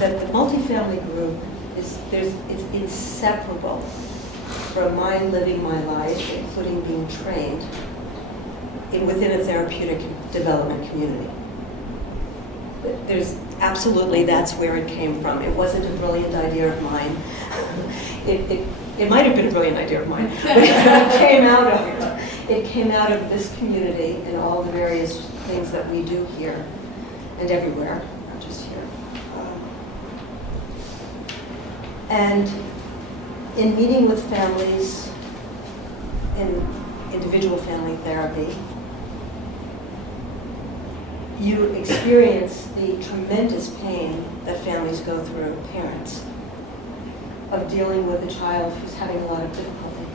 that the multifamily group it's inseparable from my living my life, including being trained within a therapeutic development community. There's absolutely, that's where it came from. It wasn't a brilliant idea of mine. It might have been a brilliant idea of mine, but it came out of this community and all the various things that we do here and everywhere, not just here. And in meeting with families in individual family therapy, you experience the tremendous pain that families go through, parents, of dealing with a child who's having a lot of difficulty.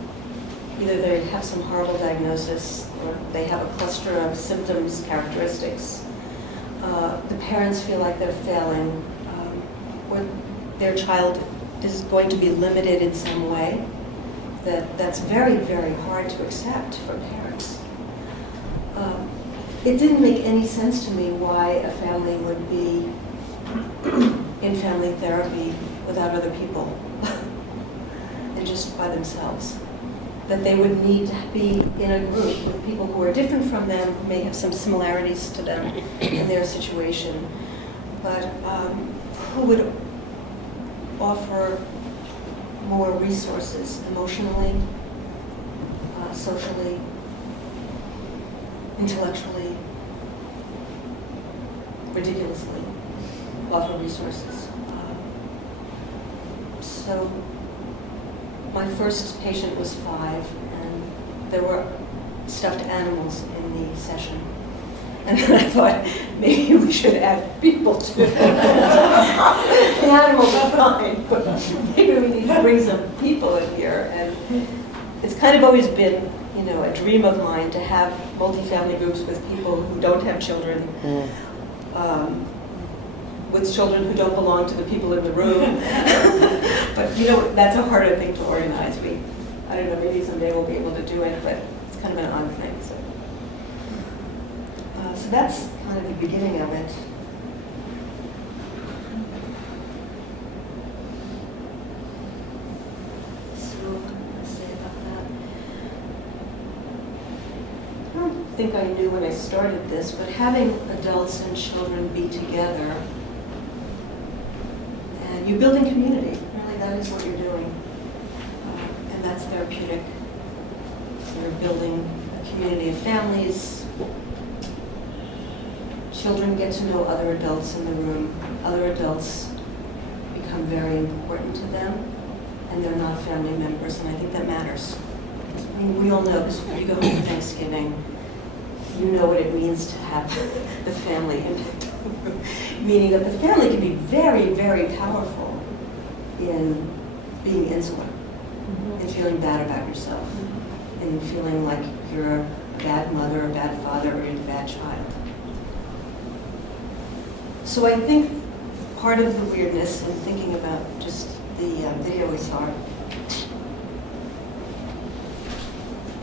Either they have some horrible diagnosis or they have a cluster of symptoms, characteristics. The parents feel like they're failing, or their child is going to be limited in some way. That's very, very hard to accept for parents. It didn't make any sense to me why a family would be in family therapy without other people and just by themselves. That they would need to be in a group with people who are different from them, who may have some similarities to them in their situation, but who would offer more resources emotionally, socially, intellectually, ridiculously offer resources. So my first patient was 5, and there were stuffed animals in the session. And then I thought, maybe we should add people to it. The animals are fine, but maybe we need to bring some people in here. And it's kind of always been, a dream of mine to have multifamily groups with people who don't have children, with children who don't belong to the people in the room. But that's a harder thing to organize. I don't know, maybe someday we'll be able to do it, but it's kind of an odd thing. So that's kind of the beginning of it. So let's say about that. I don't think I knew when I started this, but having adults and children be together, and you're building community. Really, that is what you're doing, and that's therapeutic. So you're building a community of families. Children get to know other adults in the room. Other adults become very important to them, and they're not family members, and I think that matters. I mean, we all know this. When you go home for Thanksgiving, you know what it means to have the family, meaning that the family can be very, very powerful in being insular, and feeling bad about yourself, and feeling like you're a bad mother, a bad father, or you're a bad child. So I think part of the weirdness in thinking about just the video we saw,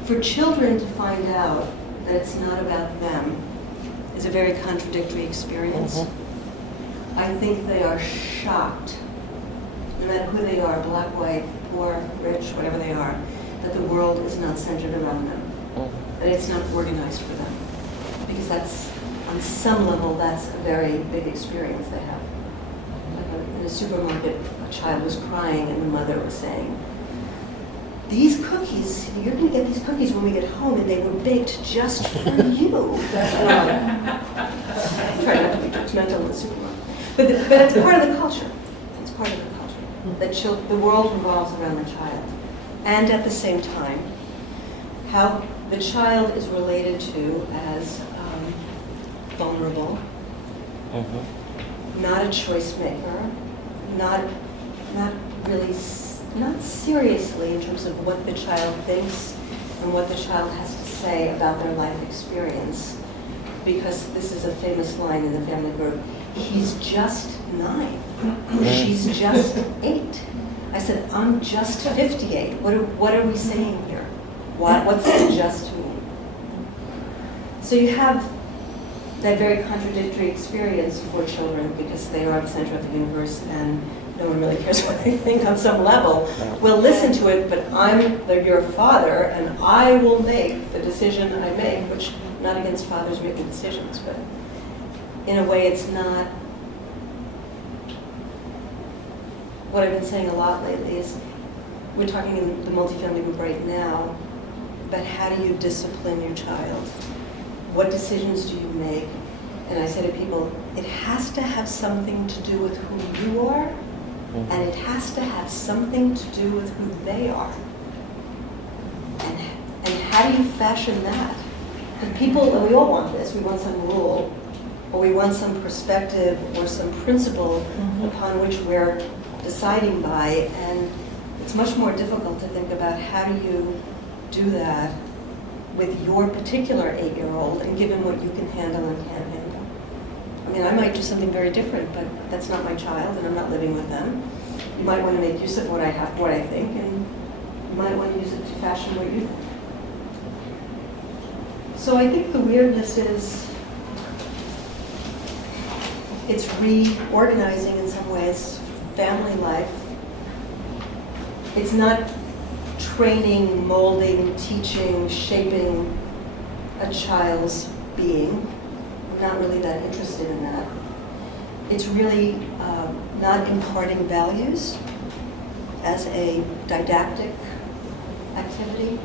for children to find out that it's not about them is a very contradictory experience. I think they are shocked, no matter who they are, black, white, poor, rich, whatever they are, that the world is not centered around them, that it's not organized for them, because that's, on some level, that's a very big experience they have. Like in a supermarket, a child was crying and the mother was saying, "These cookies, you're going to get these cookies when we get home, and they were baked just for you." Try not to be judgmental in the supermarket. But it's part of the culture. It's part of the culture. That the world revolves around the child. And at the same time, how the child is related to as vulnerable, not a choice maker, not seriously in terms of what the child thinks and what the child has to say about their life experience. Because this is a famous line in the family group, he's just 9, she's just 8. I said, I'm just 58. What are we saying here? What's the just mean? So you have that very contradictory experience for children because they are the center of the universe and no one really cares what they think on some level. We'll listen to it, but your father and I will make the decision I make, which I'm not against fathers making decisions, but in a way it's not. What I've been saying a lot lately is we're talking in the multifamily group right now about how do you discipline your child? What decisions do you make? And I say to people, it has to have something to do with who you are, and it has to have something to do with who they are. And how do you fashion that? And people, and we all want this, we want some rule, or we want some perspective or some principle upon which we're deciding by, and it's much more difficult to think about how do you do that with your particular 8-year-old and given what you can handle and can't handle. I mean, I might do something very different, but that's not my child and I'm not living with them. You might want to make use of what I think, and you might want to use it to fashion what you think. So I think the weirdness is it's reorganizing in some ways family life. It's not training, molding, teaching, shaping a child's being. I'm not really that interested in that. It's really not imparting values as a didactic activity,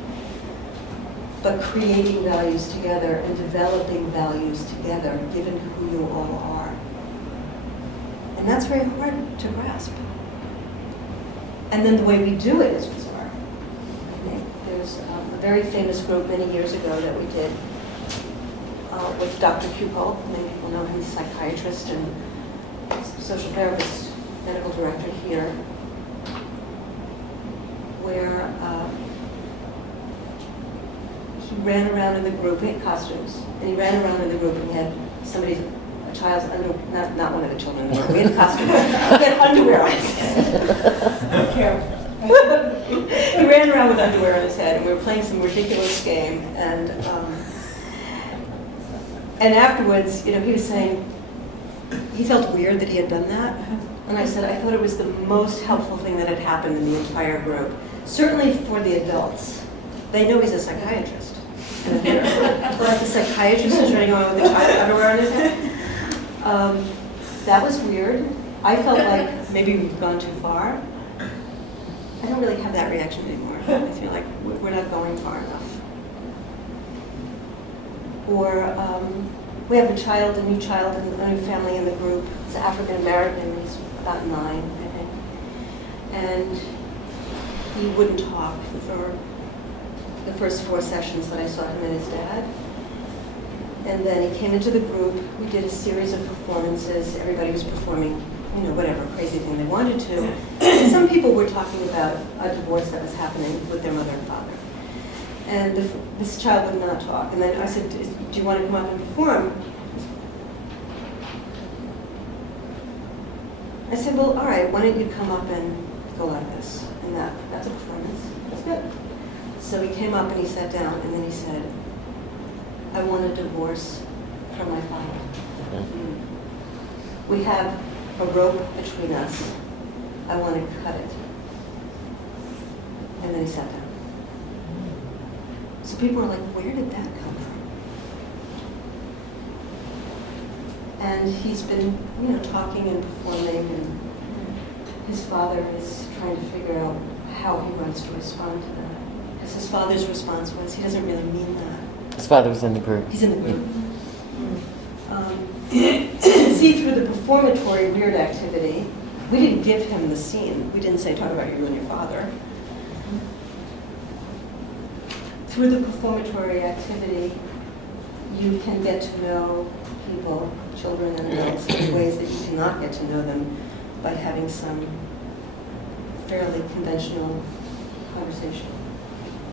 but creating values together and developing values together, given who you all are. And that's very hard to grasp. And then the way we do it is bizarre. Okay? There's a very famous group many years ago that we did with Dr. Kupol. Many people know him. He's a psychiatrist and social therapist, medical director here, where he ran around in the group. He had costumes, and he ran around in the group, and he had a child's underwear, not one of the children in the group. We had costumes. He had underwear on his head. Careful. He ran around with underwear on his head, and we were playing some ridiculous game. And afterwards, he was saying he felt weird that he had done that. And I said, I thought it was the most helpful thing that had happened in the entire group. Certainly for the adults. They know he's a psychiatrist. But the psychiatrist is running around with a child underwear on his head. That was weird. I felt like maybe we've gone too far. I don't really have that reaction anymore. I feel like we're not going far enough. Or we have a new child, and a new family in the group. It's African American, and he's about 9, I think. And he wouldn't talk for the first 4 sessions that I saw him and his dad. And then he came into the group. We did a series of performances. Everybody was performing, whatever crazy thing they wanted to. And some people were talking about a divorce that was happening with their mother and father. And this child would not talk. And then I said, do you want to come up and perform? I said, well, all right, why don't you come up and go like this? And that's a performance. That's good. So he came up and he sat down, and then he said, I want a divorce from my father. We have a rope between us. I want to cut it. And then he sat down. So people were like, where did that come from? And he's been, talking and performing, and his father is trying to figure out how he wants to respond to that. Because his father's response was, he doesn't really mean that. His father was in the group. He's in the group. So you can see through the performatory weird activity, we didn't give him the scene. We didn't say, talk about you and your father. Through the performatory activity, you can get to know people, children and adults, in ways that you cannot get to know them by having some fairly conventional conversation.